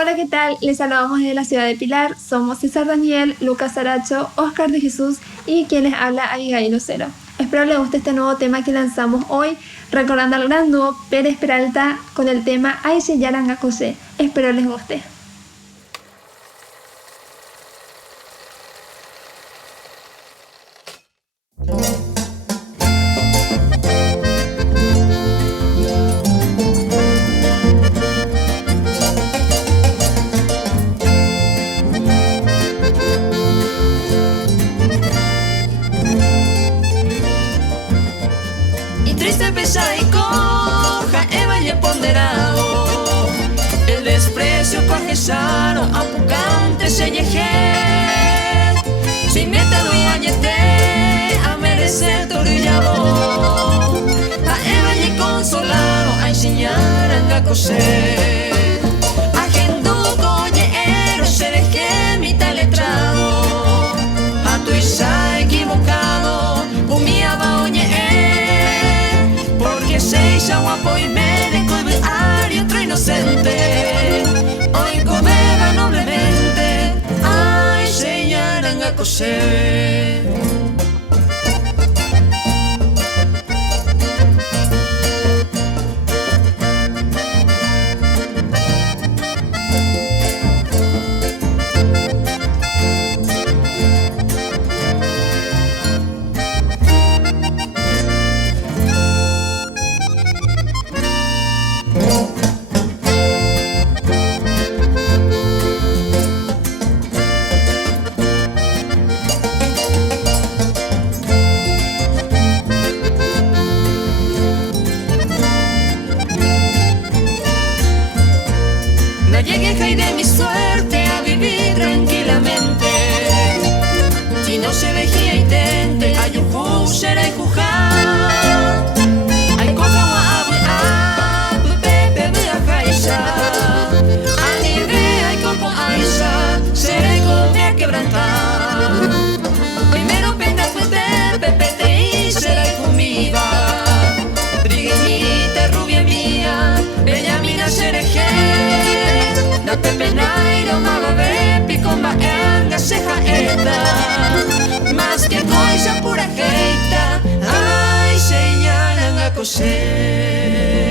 Hola, ¿qué tal? Les saludamos desde la ciudad de Pilar. Somos César Daniel, Lucas Aracho, Oscar de Jesús y quien les habla, Abigail Lucero. Espero les guste este nuevo tema que lanzamos hoy, recordando al gran dúo Pérez Peralta con el tema Aixe Yaranga José. Espero les guste. Y triste, pesada y coja, Eva y ponderado, el desprecio coajesaron a pucante se yeje, sin meta no añete, a merecer torillado, a Eva y consolado, a enseñar a coser, a genduco yeero, se deje mitad letrado, a tu isa equivocado, humiaba oñe. Seja guapo y médico y otro inocente. Hoy comeba noblemente, ay, señaran a coser. No llegue Jai de mi suerte a vivir tranquilamente. Si no se vejía y tente, hay un juzera y jujar. Hay coja wa abu pepe me ajaisa. Ani ve hay copo aisa, seré come quebrantar. Primero penda pepe te y será y fumiva. Brigueñita rubia mía, bella mina serejé. Da pepe nairo maba bepi con baanga seja eta. Más que coisa pura jeita, ay, señalan a coser.